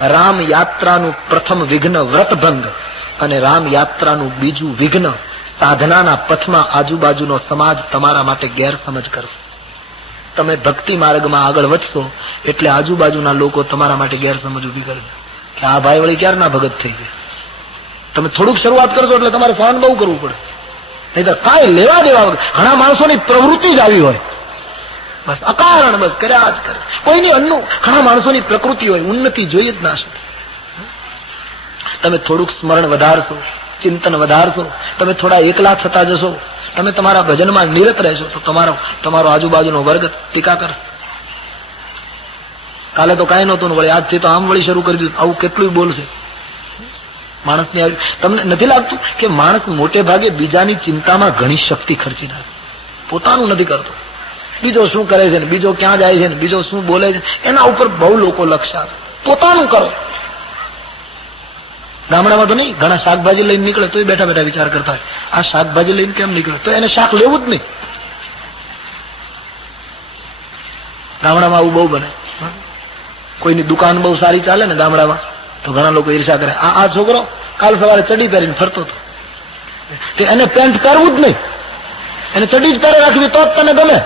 રામ યાત્રાનું પ્રથમ વિઘ્ન વ્રતભંગ અને રામ યાત્રાનું બીજું વિઘ્ન સાધનાના પથમાં આજુબાજુનો સમાજ તમારા માટે ગેરસમજ કરશે. તમે ભક્તિ માર્ગમાં આગળ વધશો એટલે આજુબાજુના લોકો તમારા માટે ગેરસમજ ઉભી કરશે કે આ ભાઈ વળી ક્યારના ભગત થઈ ગયા. તમે થોડુંક શરૂઆત કરશો એટલે તમારે સહન બહુ કરવું પડે, નહીતર કાંઈ લેવા દેવા વગર. ઘણા માણસોની પ્રવૃત્તિ જ આવી હોય, બસ અકારણ બસ કર્યા જ કરે. કોઈની અન્નું ઘણા માણસોની પ્રકૃતિ હોય, ઉન્નતિ જોઈ જ ના શકે. તમે થોડુંક સ્મરણ વધારશો, ચિંતન વધારશો, તમે થોડા એકલા થતા જશો, તમે તમારા ભજનમાં નિરત રહેશો તો તમારો આજુબાજુનો વર્ગ ટીકા કરશે. કાલે તો કાંઈ નહોતું વળી આજથી તો આમ વળી શરૂ કરી દીધું, આવું કેટલું બોલશે. માણસની આવી તમને નથી લાગતું કે માણસ મોટે ભાગે બીજાની ચિંતામાં ઘણી શક્તિ ખર્ચી નાખે, પોતાનું નથી કરતો. બીજો શું કરે છે ને, બીજો ક્યાં જાય છે ને, બીજો શું બોલે છે, એના ઉપર બહુ લોકો લક્ષ આપે. પોતાનું કરો. ગામડામાં તો નહીં, ઘણા શાકભાજી લઈને નીકળે તો બેઠા બેઠા વિચાર કરતા હોય આ શાકભાજી લઈને કેમ નીકળે, તો એને શાક લેવું જ નહીં. ગામડામાં આવું બહુ બને. કોઈની દુકાન બહુ સારી ચાલે ને ગામડામાં તો ઘણા લોકો ઈર્ષા કરે, આ છોકરો કાલ સવારે ચડી પહેરીને ફરતો હતો, એને પેન્ટ પહેરવું જ નહીં, એને ચડી જ પહેરે રાખવી તો જ તને ગમે.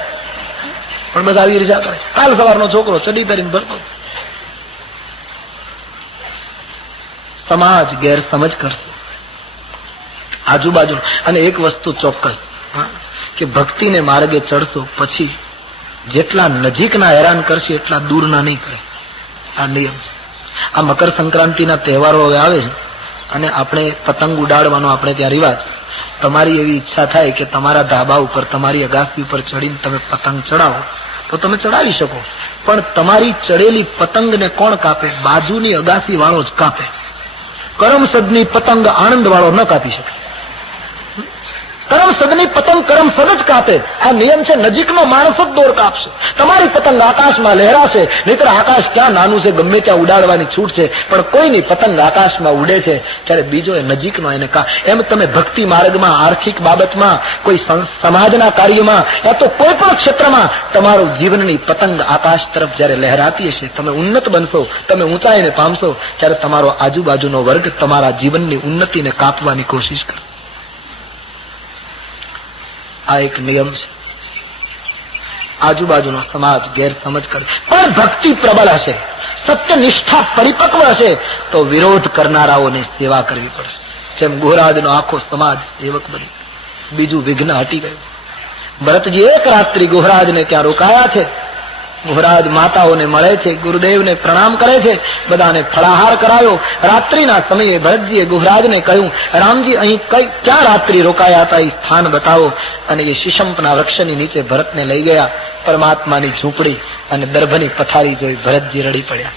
પણ બસ આવી ઈર્ષા કરે. કાલ સવારનો છોકરો ચડી પહેરીને ફરતો હતો. સમાજ ગેરસમજ કરશે આજુબાજુ. અને એક વસ્તુ ચોક્કસ કે ભક્તિને માર્ગે ચડશો પછી જેટલા નજીકના હેરાન કરશે એટલા દૂરના નહીં કરે. આ નિયમ છે. આ મકર સંક્રાંતિના તહેવારો હવે આવે છે અને આપણે પતંગ ઉડાડવાનો આપણે ત્યાં રિવાજ. તમારી એવી ઈચ્છા થાય કે તમારા ધાબા ઉપર, તમારી અગાસી ઉપર ચડીને તમે પતંગ ચડાવો તો તમે ચડાવી શકો, પણ તમારી ચડેલી પતંગને કોણ કાપે? બાજુની અગાસી વાળો જ કાપે. કરમસદની પતંગ આનંદ વાળો ન કાપી શકે. કરમસદની પતંગ કરમસદ જ કાપે. આ નિયમ છે. નજીકનો માણસ જ દોર કાપશે. તમારી પતંગ આકાશમાં લહેરાશે, નહીતર આકાશ ક્યાં નાનું છે, ગમે ત્યાં ઉડાડવાની છૂટ છે, પણ કોઈની પતંગ આકાશમાં ઉડે છે ત્યારે બીજો એ નજીકનો એને એમ તમે ભક્તિ માર્ગમાં, આર્થિક બાબતમાં, કોઈ સમાજના કાર્યમાં યા તો કોઈ પણ ક્ષેત્રમાં તમારું જીવનની પતંગ આકાશ તરફ જયારે લહેરાતી હશે, તમે ઉન્નત બનશો, તમે ઊંચાઈને પામશો, ત્યારે તમારો આજુબાજુનો વર્ગ તમારા જીવનની ઉન્નતિને કાપવાની કોશિશ કરશે. આ એક નિયમ છે. આજુબાજુનો સમાજ ગેરસમજ કરે, પણ ભક્તિ પ્રબળ હશે, સત્યનિષ્ઠા પરિપક્વ હશે તો વિરોધ કરનારાઓની સેવા કરવી પડશે. જેમ ગોરાજનો આખો સમાજ સેવક બની, બીજું વિઘ્ન હટી ગયું. ભરતજી એક રાત્રિ ગોહરાજને ત્યાં રોકાયા છે. ગોહરાજ માતાઓને મળે છે, ગુરુદેવને પ્રણામ કરે છે, બધાને ફળાહાર કરાયો. રાત્રિના સમયે ભરતજીએ ગોહરાજને કહ્યું, રામજી અહીં ક્યાં રાત્રિ રોકાયા હતા, એ સ્થાન બતાવો. અને એ શીશંપના વૃક્ષની નીચે ભરતને લઈ ગયા. પરમાત્માની ઝૂંપડી અને દર્ભની પથારી જોઈ ભરતજી રડી પડ્યા.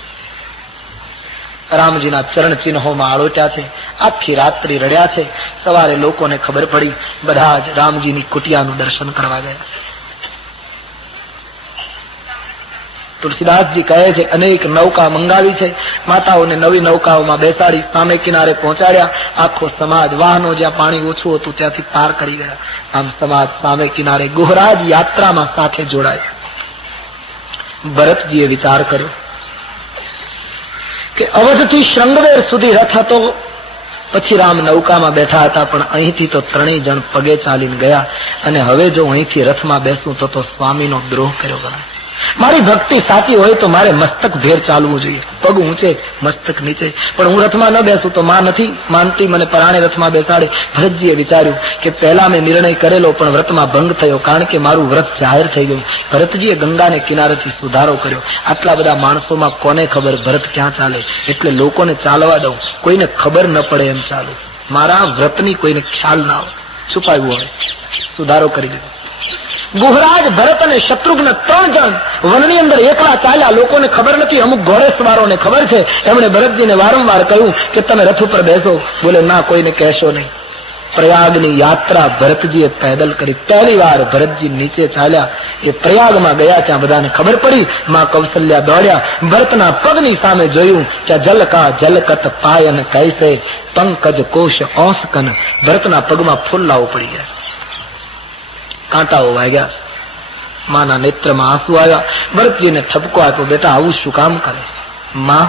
રામજીના ચરણ ચિહ્નોમાં આળોટ્યા છે. આખી રાત્રિ રડ્યા છે. સવારે લોકોને ખબર પડી, બધા જ રામજીની કુટિયાનું દર્શન કરવા ગયા છે. તુલસીદાસજી કહે છે, અનેક નૌકા મંગાવી છે, માતાઓને નવી નૌકાઓમાં બેસાડી સામે કિનારે પહોંચાડ્યા. આખો સમાજ વાહનો જ્યાં પાણી ઓછું હતું ત્યાંથી પાર કરી ગયા. આમ સમાજ સામે કિનારે ગોહરાજ યાત્રામાં સાથે જોડાય. ભરતજીએ વિચાર કર્યો કે અવધથી શૃંગવેર સુધી રથ હતો, પછી રામ નૌકામાં બેઠા હતા, પણ અહીંથી તો ત્રણેય જણ પગે ચાલીને ગયા, અને હવે જો અહીંથી રથમાં બેસું તો સ્વામીનો દ્રોહ કર્યો ગણાય. મારી ભક્તિ સાચી હોય તો મારે મસ્તક ભેર ચાલવું જોઈએ, પગ ઊંચે મસ્તક નીચે. પણ હું રથમાં ન બેસું તો માં નથી માનતી, મને પરાણે રથમાં બેસાડે. ભરતજીએ વિચાર્યું કે પહેલા મેં નિર્ણય કરેલો પણ વ્રતમાં ભંગ થયો, કારણ કે મારું વ્રત જાહેર થઈ ગયું. ભરતજીએ ગંગાને કિનારેથી સુધારો કર્યો. આટલા બધા માણસોમાં કોને ખબર ભરત ક્યાં ચાલે, એટલે લોકોને ચાલવા દઉં, કોઈને ખબર ન પડે એમ ચાલુ. મારા વ્રતની કોઈને ખ્યાલ ના આવે, છુપાવ્યું હોય. સુધારો કરી દીધો. ગોહરાજ, ભરત અને શત્રુઘ્ન ત્રણ જણ વનની અંદર એકલા ચાલ્યા. લોકોને ખબર નથી, અમુક ઘોડેસવારોને ખબર છે. એમણે ભરતજીને વારંવાર કહ્યું કે તમે રથ ઉપર બેસો. બોલે ના, કોઈને કહેશો નહીં. પ્રયાગની યાત્રા ભરતજીએ પેદલ કરી. પહેલી વાર ભરતજી નીચે ચાલ્યા. એ પ્રયાગમાં ગયા, ત્યાં બધાને ખબર પડી. માં કૌશલ્યા દોડ્યા, ભરતના પગની સામે જોયું કે જલકા જલકત પાયન કૈસે પંકજ કોશ ઓંસકન. ભરતના પગમાં ફૂલ્લાઓ પડી ગયા, કાંટાઓ વાગ્યા છે. માના નેત્રમાં આંસુ આવ્યા. ભરતજીને ઠપકો આપ્યો, બેટા આવું શું કામ કરે? માં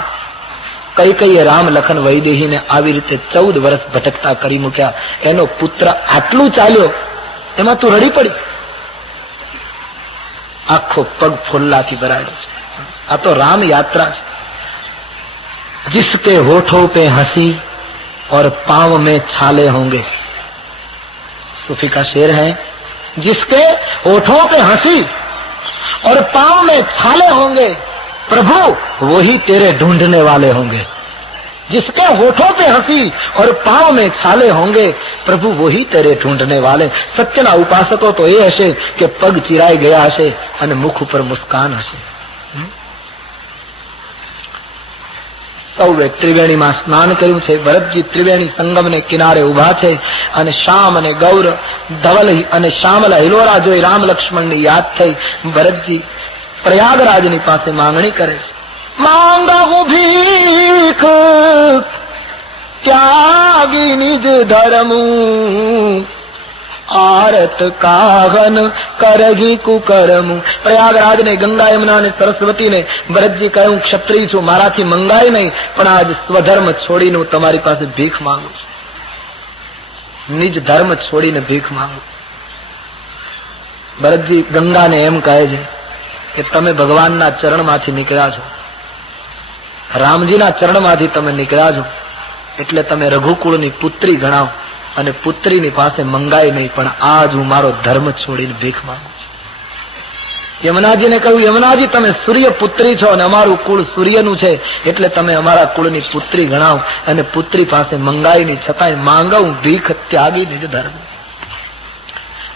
કઈ રામ લખન વૈદેહીને આવી રીતે 14 વર્ષ ભટકતા કરી મૂક્યા. એનો પુત્ર આટલું ચાલ્યો, એમાં તું રડી પડી. આખો પગ ફોલ્લાથી ભરાયો છે. આ તો રામ યાત્રા છે. जिसके होठों पे हंसी और पांव में छाले होंगे, सूफी का शेर है, जिसके होठों पे हंसी और पांव में छाले होंगे प्रभु वही तेरे ढूंढने वाले होंगे. जिसके होठों पे हंसी और पांव में छाले होंगे प्रभु वही तेरे ढूंढने वाले. સત્યના ઉપાસકો તો એ હશે કે પગ ચિરાઈ ગયા હશે અને મુખ ઉપર મુસ્કાન હશે. સૌએ ત્રિવેણીમાં સ્નાન કર્યું છે. ભરતજી ત્રિવેણી સંગમને કિનારે ઉભા છે અને શ્યામ અને ગૌર, ધવલ અને શ્યામલ હિલોરા જોઈ રામ લક્ષ્મણની યાદ થઈ. ભરતજી પ્રયાગરાજની પાસે માંગણી કરે છે. માંગુ ભીખ ત્યાગી નિજ ધર્મ, આરત કાગન કરગી કુકર્મ. પ્રયાગરાજ ને, ગંગા, યમુના અને સરસ્વતીને ભરતજી કહ્યું, ક્ષત્રિય છું, મારાથી મંગાય નહીં, પણ આજ સ્વધર્મ છોડીને હું તમારી પાસે ભીખ માંગુ છું. નિજ ધર્મ છોડીને ભીખ માંગુ. ભરતજી ગંગાને એમ કહે છે કે તમે ભગવાનના ચરણમાંથી નીકળ્યા છો, રામજીના ચરણમાંથી તમે નીકળ્યા છો, એટલે તમે રઘુકુળની પુત્રી ગણાવો અને પુત્રીની પાસે મંગાય નહીં, પણ આજ હું મારો ધર્મ છોડીને ભીખ માંગુ છું. યમુનાજીને કહ્યું, યમુનાજી તમે સૂર્ય પુત્રી છો અને અમારું કુળ સૂર્યનું છે, એટલે તમે અમારા કુળની પુત્રી ગણાવો અને પુત્રી પાસે મંગાય નહીં, છતાંય માંગવું ભીખ ત્યાગી નિજ ધર્મ.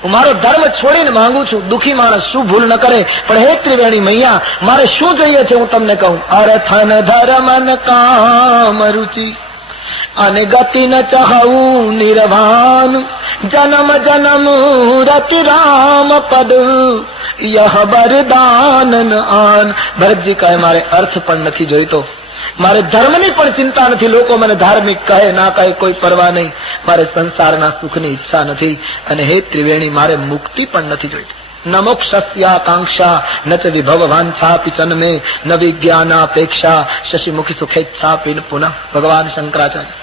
હું મારો ધર્મ છોડીને માંગુ છું. દુખી માણસ શું ભૂલ ન કરે, પણ હે ત્રિવેણી મૈયા, મારે શું જોઈએ છે હું તમને કહું. અર્થન ધર્મન કામ રુચિ અને ગતિ ન ચાહવું નિર્વાણ, જન્મ જન્મ રતિ રામ પદ યહ વરદાન આન. ભરતજી કહે, મારે અર્થ પણ નથી જોઈતો, મારે ધર્મની પણ ચિંતા નથી. લોકો મને ધાર્મિક કહે ના કહે કોઈ પરવા નહીં, મારે સંસારના સુખની ઈચ્છા નથી. અને હે ત્રિવેણી, મારે મુક્તિ પણ નથી જોઈતી. ન મોક્ષસ્યાકાંક્ષા ન ચ વિભવ વાંછાપી ચન્મે ન વિજ્ઞાનાપેક્ષા શશિમુખી સુખેચ્છાપી પુનઃ. ભગવાન શંકરાચાર્ય,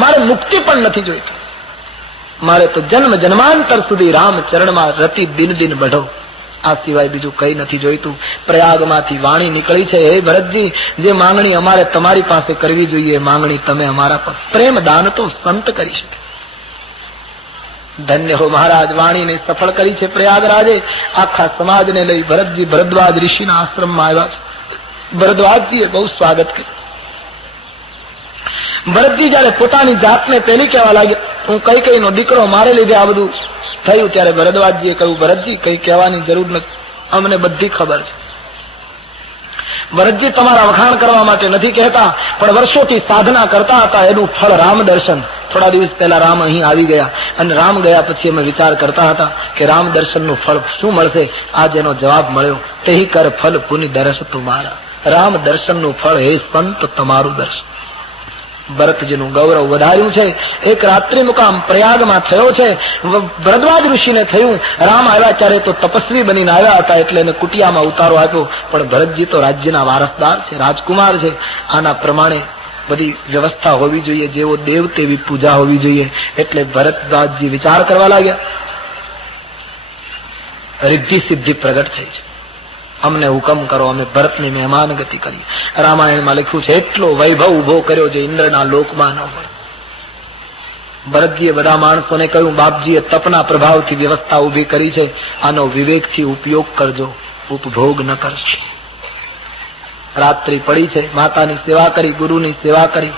મારે મુક્તિ પણ નથી જોઈતી. મારે તો જન્મ જન્માંતર સુધી રામ ચરણમાં રતિ દિન દિન બઢો, આ સિવાય બીજું કઈ નથી જોઈતું. પ્રયાગમાંથી વાણી નીકળી છે, હે ભરતજી, જે માંગણી અમારે તમારી પાસે કરવી જોઈએ, માંગણી તમે અમારા પર. પ્રેમ દાન તો સંત કરી શકે. ધન્ય હો મહારાજ, વાણીને સફળ કરી છે પ્રયાગરાજે. આખા સમાજને લઈ ભરતજી ભરદ્વાજ ઋષિના આશ્રમમાં આવ્યા છે. ભરદ્વાજજીએ બહુ સ્વાગત કર્યું. ભરતજી જયારે પોતાની જાતને પેલી કહેવા લાગ્યા, હું કઈ નો દીકરો, મારે લીધે આ બધું થયું, ત્યારે ભરદ્વાજજીએ કહ્યું, ભરતજી કઈ કહેવાની જરૂર નથી, અમને બધી ખબર છે. ભરતજી તમારા વખાણ કરવા માટે નથી કહેતા, પણ વર્ષોથી સાધના કરતા હતા, એનું ફળ રામ દર્શન. થોડા દિવસ પહેલા રામ અહીં આવી ગયા, અને રામ ગયા પછી અમે વિચાર કરતા હતા કે રામ દર્શનનું ફળ શું મળશે. આજ એનો જવાબ મળ્યો, તેહી કર ફલ પુનિ દર્શ તુમારા. રામ દર્શનનું ફળ હે સંત તમારું દર્શન. ભરતજીનું ગૌરવ વધાર્યું છે. એક રાત્રિ મુકામ પ્રયાગમાં થયો છે. ભરદ્વાજ ઋષિને થયું, રામ આવ્યા ત્યારે તો તપસ્વી બનીને આવ્યા હતા, એટલે એને કુટિયામાં ઉતારો આપ્યો, પણ ભરતજી તો રાજ્યના વારસદાર છે, રાજકુમાર છે. આના પ્રમાણે બધી વ્યવસ્થા હોવી જોઈએ, જેવો દેવ તેવી પૂજા હોવી જોઈએ. એટલે ભરદ્વાજજી વિચાર કરવા લાગ્યા. રિદ્ધિ સિદ્ધિ પ્રગટ થઈ છે, અમને હુકમ કરો, અમે ભરતની મહેમાન ગતિ કરી. રામાયણમાં લખ્યું છે, એટલો વૈભવ ઉભો કર્યો જે ઇન્દ્રના લોકમાં ન હોય. ભરતજીએ બધા માણસોને કહ્યું, બાપજીએ તપના પ્રભાવથી વ્યવસ્થા ઉભી કરી છે, આનો વિવેકથી ઉપયોગ કરજો, ઉપભોગ ન કરશો. રાત્રિ પડી છે, માતાની સેવા કરી, ગુરુની સેવા કરી,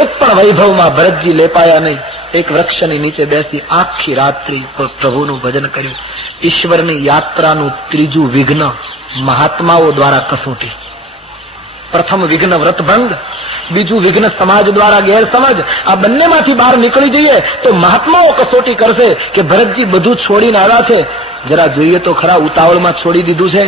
એક પણ વૈભવમાં ભરતજી લેપાયા નહીં. એક વૃક્ષની નીચે બેસી આખી રાત્રિ પ્રભુનું ભજન કર્યું. ઈશ્વરની યાત્રાનું ત્રીજું વિઘ્ન મહાત્માઓ દ્વારા કસોટી. પ્રથમ વિઘ્ન વ્રતભંગ, બીજું વિઘ્ન સમાજ દ્વારા ગેરસમજ. આ બંનેમાંથી બહાર નીકળી જઈએ તો મહાત્માઓ કસોટી કરશે કે ભરતજી બધું છોડીને આવ્યા છે, જરા જોઈએ તો ખરા, ઉતાવળમાં છોડી દીધું છે.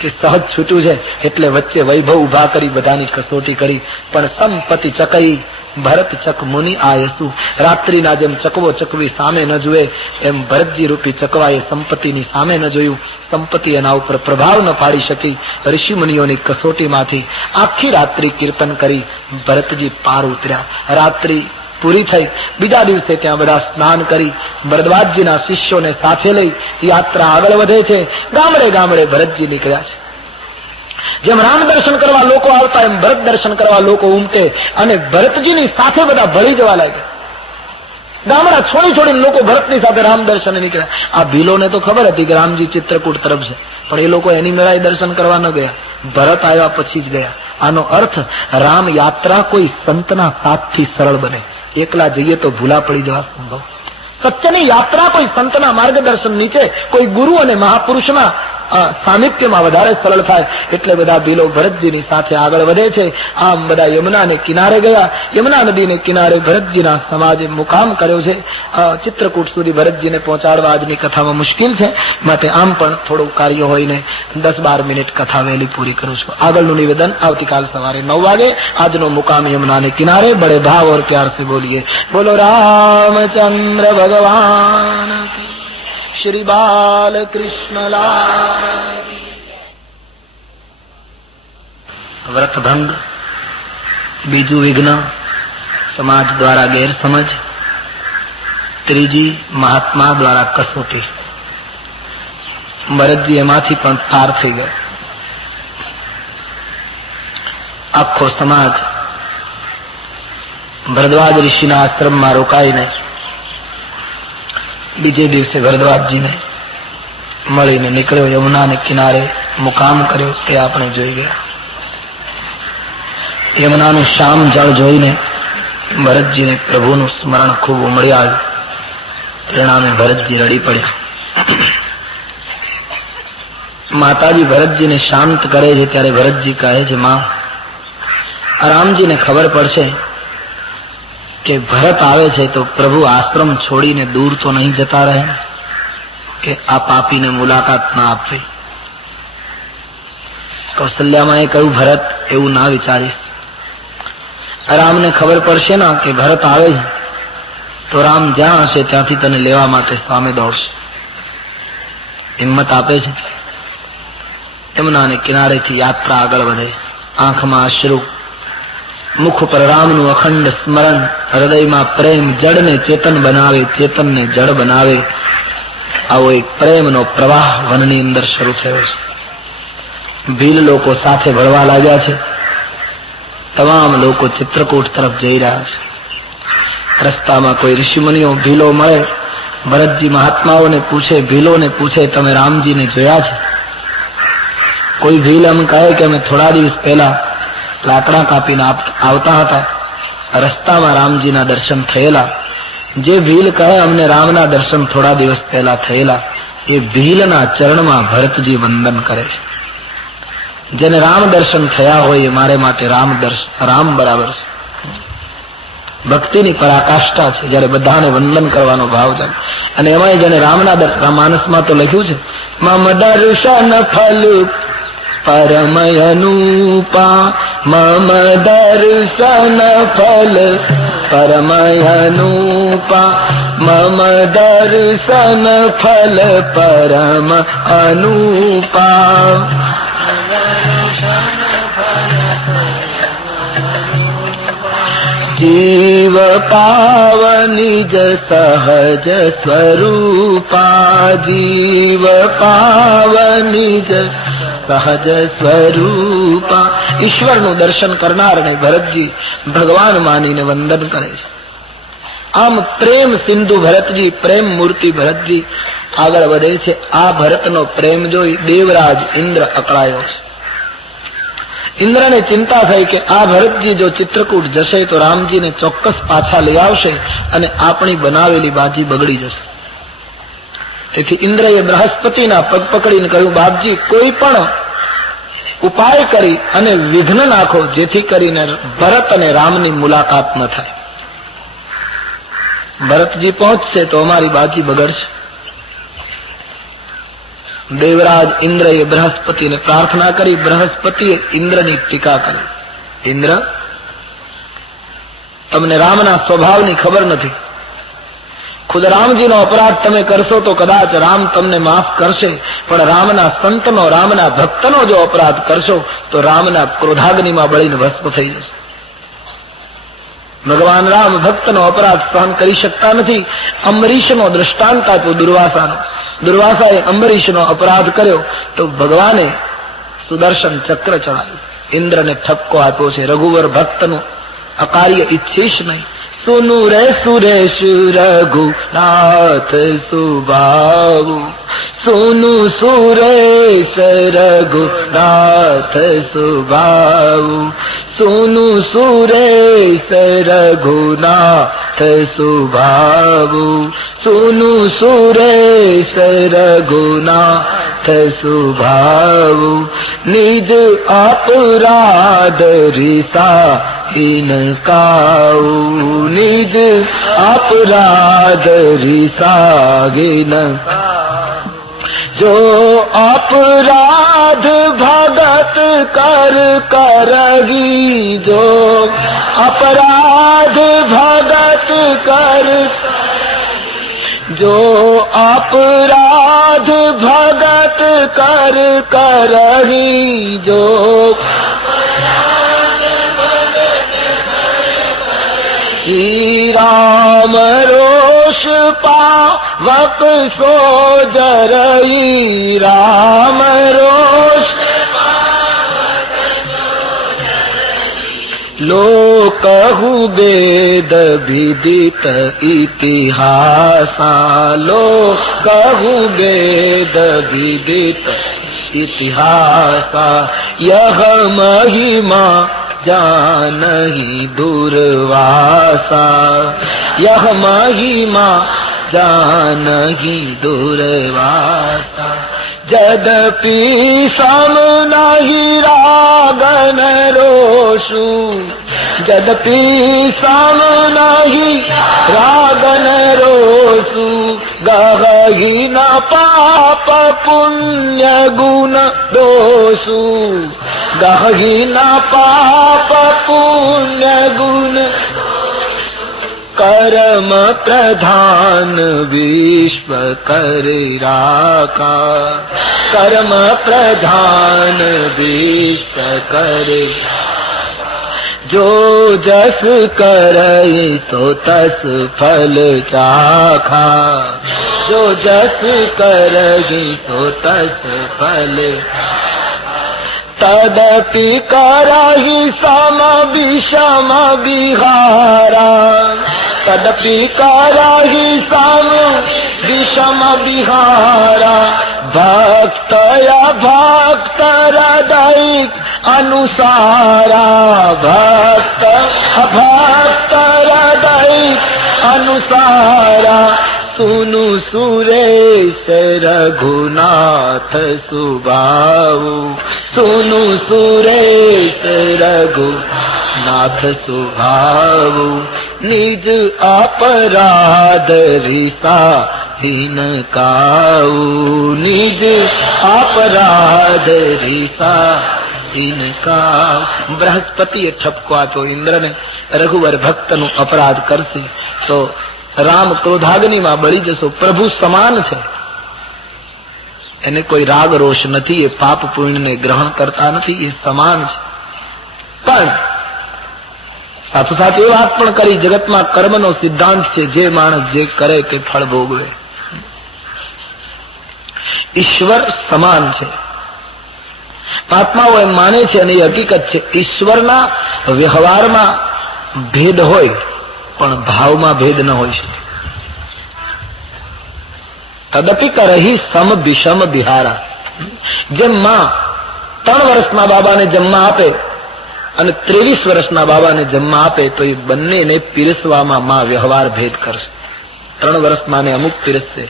કે સહજ છૂટ્યું છે એટલે વચ્ચે વૈભવ ઉભા કરી બધાની કસોટી કરી, પણ સંપત્તિ ચકઈ ભરત ચક મુનિ આયસુ. રાત્રિના જેમ ચકવો ચકવી સામે ન જુએ એમ ભરતજી રૂપી ચકવાએ સંપત્તિની સામે ન જોયું. સંપત્તિ એના ઉપર પ્રભાવ ન પાડી શકી. ઋષિ મુનિઓની કસોટીમાંથી આખી રાત્રિ કીર્તન કરી ભરતજી પાર ઉતર્યા. રાત્રિ પૂરી થઈ. બીજા દિવસે ત્યાં બધા સ્નાન કરી ભરદ્વાજજીના શિષ્યોને સાથે લઈ યાત્રા આગળ વધે છે. ગામડે ગામડે ભરતજી નીકળ્યા છે. જેમ રામ દર્શન કરવા લોકો આવતા એમ ભરત દર્શન કરવા લોકો ઉમટે અને ભરતજીની સાથે બધા ભળી જવા લાગ્યા. ગામડા છોડીને લોકો ભરતની સાથે રામ દર્શન નીકળ્યા. આ ભીલોને તો ખબર હતી કે રામજી ચિત્રકૂટ તરફ છે, પણ એ લોકો એની મેળાએ દર્શન કરવા ન ગયા. ભરત આવ્યા પછી જ ગયા. આનો અર્થ રામ યાત્રા કોઈ સંતના સાથથી સરળ બને. એકલા જઈએ તો ભૂલા પડી જવા સંભવ. સત્યની યાત્રા કોઈ સંતના માર્ગદર્શન નીચે કોઈ ગુરુ અને મહાપુરુષના સાનિધ્યમાં વધારે સરળ થાય. એટલે બધા ભીલો ભરતજીની સાથે આગળ વધે છે. આમ બધા યમુનાને કિનારે ગયા. યમુના નદીને કિનારે ભરતજીના સમાજે મુકામ કર્યો છે. ચિત્રકૂટ સુધી ભરતજીને પહોંચાડવા આજની કથામાં મુશ્કેલ છે, માટે આમ પણ થોડું કાર્ય હોઈને 10-12 મિનિટ કથા વહેલી પૂરી કરું છું. આગળનું નિવેદન આવતીકાલ સવારે 9 વાગે. આજનો મુકામ યમુનાને કિનારે. બડે ભાવ और प्यार से बोलिए बोलो रामचंद्र भगवान की, श्री बाल कृष्ण लाल. વ્રતભંગ, બીજું વિઘ્ન, સમાજ દ્વારા ગેરસમજ, ત્રીજી મહાત્મા દ્વારા કસોટી. ભરતજી એમાંથી પણ પાર થઈ ગયા. આખો સમાજ ભરદ્વાજ ઋષિના આશ્રમમાં રોકાઈને બીજે દિવસે ભરદ્વાજજીને મળીને નીકળ્યો. યમુનાને કિનારે મુકામ કર્યો તે આપણે જોઈ ગયા. યમુનાનું શ્યામ જળ જોઈને ભરતજીને પ્રભુનું સ્મરણ ખૂબ ઉમળી આવ્યું. પરિણામે ભરતજી રડી પડ્યા. માતાજી ભરતજીને શાંત કરે છે ત્યારે ભરતજી કહે છે, માં, રામજીને ખબર પડશે કે ભરત આવે છે તો પ્રભુ આશ્રમ છોડીને દૂર તો નહીં જતા રહે કે આ પાપીને મુલાકાત ના આપવી. કૌશલ્યામાં એ કહ્યું, ભરત, એવું ના વિચારીશ. રામને ખબર પડશે ને કે ભરત આવે છે તો રામ જ્યાં હશે ત્યાંથી તને લેવા માટે સામે દોડશે. હિંમત આપે છે. યમુનાને કિનારેથી યાત્રા આગળ વધે. આંખમાં અશ્રુ, મુખ પર રામનું અખંડ સ્મરણ, હૃદયમાં પ્રેમ જડને ચેતન બનાવે, ચેતનને જડ બનાવે. આવો એક પ્રેમનો પ્રવાહ વનની અંદર શરૂ થયો છે. ભીલ લોકો સાથે ભળવા લાગ્યા છે. તમામ લોકો ચિત્રકૂટ તરફ જઈ રહ્યા છે. રસ્તામાં કોઈ ઋષિમુનિઓ ભીલો મળે, ભરતજી મહાત્માઓને પૂછે, ભીલોને પૂછે, તમે રામજીને જોયા છે? કોઈ ભીલ એમ કહે કે અમે થોડા દિવસ પહેલા લાકડા કાપીને આવતા હતા, રસ્તામાં રામજીના દર્શન થયેલા. જે ભીલ કહે અમને રામના દર્શન થોડા દિવસ પહેલા થયેલા, એ ભીલના ચરણમાં ભરતજી વંદન કરે છે. જેને રામ દર્શન થયા હોય એ મારે માટે રામ બરાબર છે. ભક્તિની પરાકાષ્ઠા છે જયારે બધાને વંદન કરવાનો ભાવ જાગે. અને એમાં જેને રામના માનસમાં તો લખ્યું છે, મમ દર્શન ફલ પરમયનુપા, મમ દર્શન ફલ પરમયનુપા, મમ દર્શન ફલ પરમ અનુપા. જીવ પાવનિજ સહજ સ્વરૂપા, જીવ પાવનિજ સહજ સ્વરૂપા. ઈશ્વરનું દર્શન કરનારને ભરતજી ભગવાન માનીને વંદન કરે છે. આમ પ્રેમ સિંધુ ભરતજી, પ્રેમ મૂર્તિ ભરતજી આગળ વધે છે. આ ભરતનો પ્રેમ જોઈ દેવરાજ ઇન્દ્ર અકળાયો છે. ઇન્દ્રને ચિંતા થઈ કે આ ભરતજી જો ચિત્રકૂટ જશે તો રામજીને ચોક્કસ પાછા લઈ આવશે અને આપણી બનાવેલી બાજી બગડી જશે. તેથી ઇન્દ્રએ બૃહસ્પતિના પગ પકડીને કહ્યું, બાપજી, કોઈ પણ ઉપાય કરી અને વિઘ્ન નાખો જેથી કરીને ભરત અને રામની મુલાકાત ન થાય. ભરતજી પહોંચશે તો અમારી બાજી બગડશે. દેવરાજ ઇન્દ્રએ બૃહસ્પતિને પ્રાર્થના કરી. બૃહસ્પતિએ ઇન્દ્રની ટીકા કરી. ઇન્દ્ર, તમને રામના સ્વભાવની ખબર નથી. ખુદ રામજીનો અપરાધ તમે કરશો તો કદાચ રામ તમને માફ કરશે, પણ રામના સંતનો, રામના ભક્તનો જો અપરાધ કરશો તો રામના ક્રોધાગ્નિમાં બળીને ભસ્મ થઈ જશે. ભગવાન રામ ભક્તનો અપરાધ સહન કરી શકતા નથી. અંબરીશનો દ્રષ્ટાંત આપ્યો દુર્વાસાનો. દુર્વાસાએ અંબરીશનો અપરાધ કર્યો તો ભગવાને સુદર્શન ચક્ર ચડાવ્યું. ઇન્દ્રને ઠપકો આપ્યો છે, રઘુવર ભક્તનું અકાર્ય ઈચ્છીશ નહીં. સુનું રે સુરેશ રઘુનાથ સુબાવું, સુનું સુરેશ રઘુનાથ સુબાવું, સુનું સુરેશ રઘુનાથ સુબાવું, સુનું સુરેશ રઘુનાથ સુબાવું. નિજ અપરાધ રીસા ઇનકાઉ, નિજ અપરાધ રીસાગિન. જો અપરાધ ભગત કર કરગી, જો અપરાધ ભગત કર, જો અપરાધ ભગત કર કરહી, જો રામ રોષ પાવક સો જરઈ, રામ રોષ લોકહુ વેદ વિદિત ઇતિહાસા, લોકહુ વેદ વિદિત ઇતિહાસા. યહ મહિમા जानहि दुर्वासा, यह महिमा जानहि दुर्वासा. जदपि सम नहीं रागन रोषु, जदपि सम नहीं रागन रोषु. गहि न पाप पुण्य गुण दोषु, गहि न पाप पुण्य गुण. कर्म प्रधान विश्व कर राखा, कर्म प्रधान विश्व कर. जो जस करई सो तस फल चाखा, जो जस करई सो तस फल. तदपि करहि सम विषम विहारा, तदपि करहि सम विषम विहारा. भक्त भक्त हृदय अनुसारा, भक्त भक्त हृदय अनुसारा. सुनु सुरेश रघुनाथ सुबाऊ, सुनु सुरेश रघुनाथ सुबाऊ. निज अपराध रिसा इनकाऊ, निज अपराध रिसा इनकाऊ. બૃહસ્પતિએ ઠપકો આપ્યો ઇન્દ્રને, રઘુવર ભક્તનું અપરાધ કરશે તો રામ ક્રોધાગ્નિમાં બળી જશો. પ્રભુ સમાન છે, એને કોઈ રાગ રોષ નથી, એ પાપ પુણ્યને ગ્રહણ કરતા નથી, એ સમાન છે. પણ સાથોસાથ એ વાત પણ કરી, જગતમાં કર્મનો સિદ્ધાંત છે, જે માણસ જે કરે તે ફળ ભોગવે. ઈશ્વર સમાન છે. મહાત્માઓ એમ માને છે અને એ હકીકત છે, ઈશ્વરના વ્યવહારમાં ભેદ હોય પણ ભાવમાં ભેદ ન હોઈ શકે. તદપી કરહી સમ વિષમ બિહારા. જેમ માં 3 વર્ષના બાબાને જન્મ આપે અને 23 વર્ષના બાબાને જન્મ આપે તો એ બંનેને પીરસવામાં માં વ્યવહાર ભેદ કરશે. 3 વર્ષનાને અમુક પીરસશે,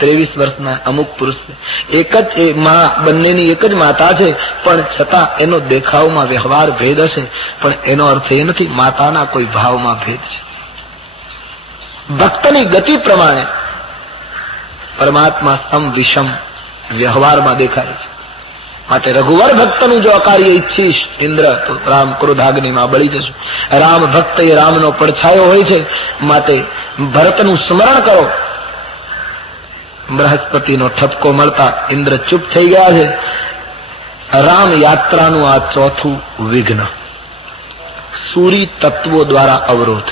23 વર્ષના અમુક પુરુષ છે. એક જ એ માં, બંનેની એક જ માતા છે, પણ છતાં એનો દેખાવમાં વ્યવહાર ભેદ હશે, પણ એનો અર્થ એ નથી માતાના કોઈ ભાવમાં ભેદ છે. ભક્તની ગતિ પ્રમાણે પરમાત્મા સમ વિષમ વ્યવહારમાં દેખાય છે. માટે રઘુવર ભક્તનું જો અકાર્ય ઈચ્છીશ ઇન્દ્ર તો રામ ક્રોધાગ્નિમાં બળી જશે. રામ ભક્ત એ રામનો પડછાયો હોય છે. માટે ભરતનું સ્મરણ કરો. બૃહસ્પતિનો ઠપકો મળતા ઇન્દ્ર ચૂપ થઈ ગયા છે. રામ યાત્રાનું આ ચોથું વિઘ્ન, સૂરી તત્વો દ્વારા અવરોધ.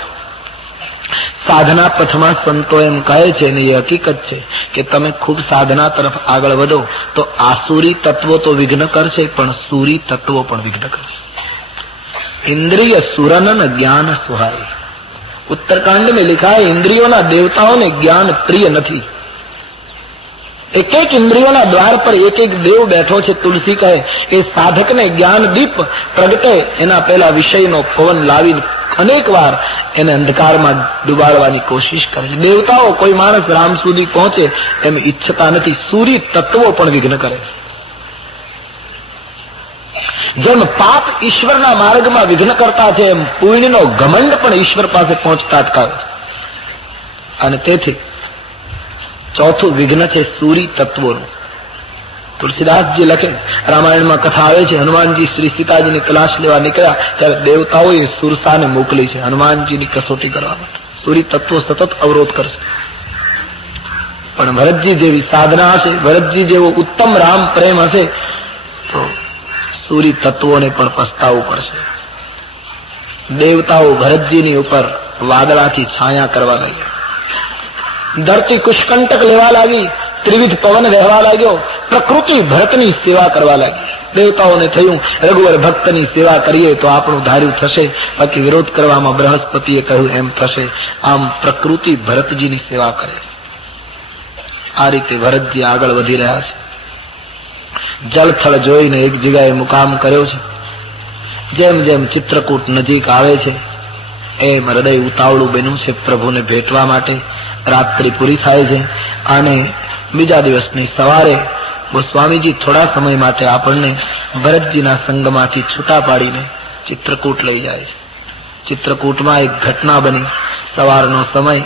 સાધના પથમાં સંતો એમ કહે છે અને એ હકીકત છે કે તમે ખૂબ સાધના તરફ આગળ વધો તો આસુરી તત્વો તો વિઘ્ન કરશે, પણ સૂરી તત્વો પણ વિઘ્ન કરશે. इंद्रिय सुरनन ज्ञान सुहाय. उत्तरकांड में लिखा है इंद्रियों देवताओं ने ज्ञान प्रिय नहीं. एक एक इंद्रियों द्वार पर एक एक देव बैठो छे. तुलसी कहे ए साधक ने ज्ञान दीप प्रगटे एना पहला विषय नो पवन लावी अनेक वार एने अंधकार में डुबाड़वानी कोशिश करे. देवताओं कोई मानस राम सुधी पहुंचे एम इच्छता नहीं. सूरी तत्वों पण विघ्न करे. જેમ પાપ ઈશ્વરના માર્ગમાં વિઘ્ન કરતા છે એમ પુણ્યનો ઘમંડ પણ ઈશ્વર પાસે પહોંચતા અટકાવે છે. અને તેથી ચોથું વિઘ્ન છે સૂરી તત્વોનું. તુલસીદાસજી લખે, રામાયણમાં કથા આવે છે, હનુમાનજી શ્રી સીતાજીની તલાશ લેવા નીકળ્યા ત્યારે દેવતાઓએ સુરસાને મોકલી છે હનુમાનજીની કસોટી કરવા માટે. સૂરી તત્વો સતત અવરોધ કરશે. પણ ભરતજી જેવી સાધના હશે, ભરતજી જેવો ઉત્તમ રામ પ્રેમ હશે તો સૂરી તત્વોને પણ પસ્તાવવું પડશે. દેવતાઓ ભરતજીની ઉપર વાદળાથી છાયા કરવા લાગ્યા. ધરતી કુશકંટક લેવા લાગી. ત્રિવિધ પવન વહેવા લાગ્યો. પ્રકૃતિ ભરતની સેવા કરવા લાગી. દેવતાઓને થયું રઘુવર ભક્તની સેવા કરીએ તો આપણું ધાર્યું થશે, બાકી વિરોધ કરવામાં બૃહસ્પતિએ કહ્યું એમ થશે. આમ પ્રકૃતિ ભરતજીની સેવા કરે. આ રીતે ભરતજી આગળ વધી રહ્યા છે. જળથળ જોઈને એક જગ્યાએ મુકામ કર્યો છે. જેમ જેમ ચિત્રકૂટ નજીક આવે છે એમ હૃદય ઉતાવળું બન્યું છે પ્રભુને ભેટવા માટે. રાત્રિ પૂરી થાય છે અને બીજા દિવસની સવારે ગોસ્વામીજી થોડા સમય માટે આપણને ભરતજીના સંગમાંથી છૂટા પાડીને ચિત્રકૂટ લઈ જાય છે. ચિત્રકૂટમાં એક ઘટના બની. સવારનો સમય,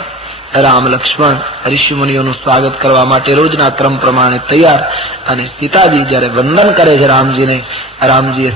રામ લક્ષ્મણ ઋષિમુનિઓનું સ્વાગત કરવા માટે રોજના ક્રમ પ્રમાણે તૈયાર અને સીતાજી જયારે વંદન કરે છે રામજીને, રામજીએ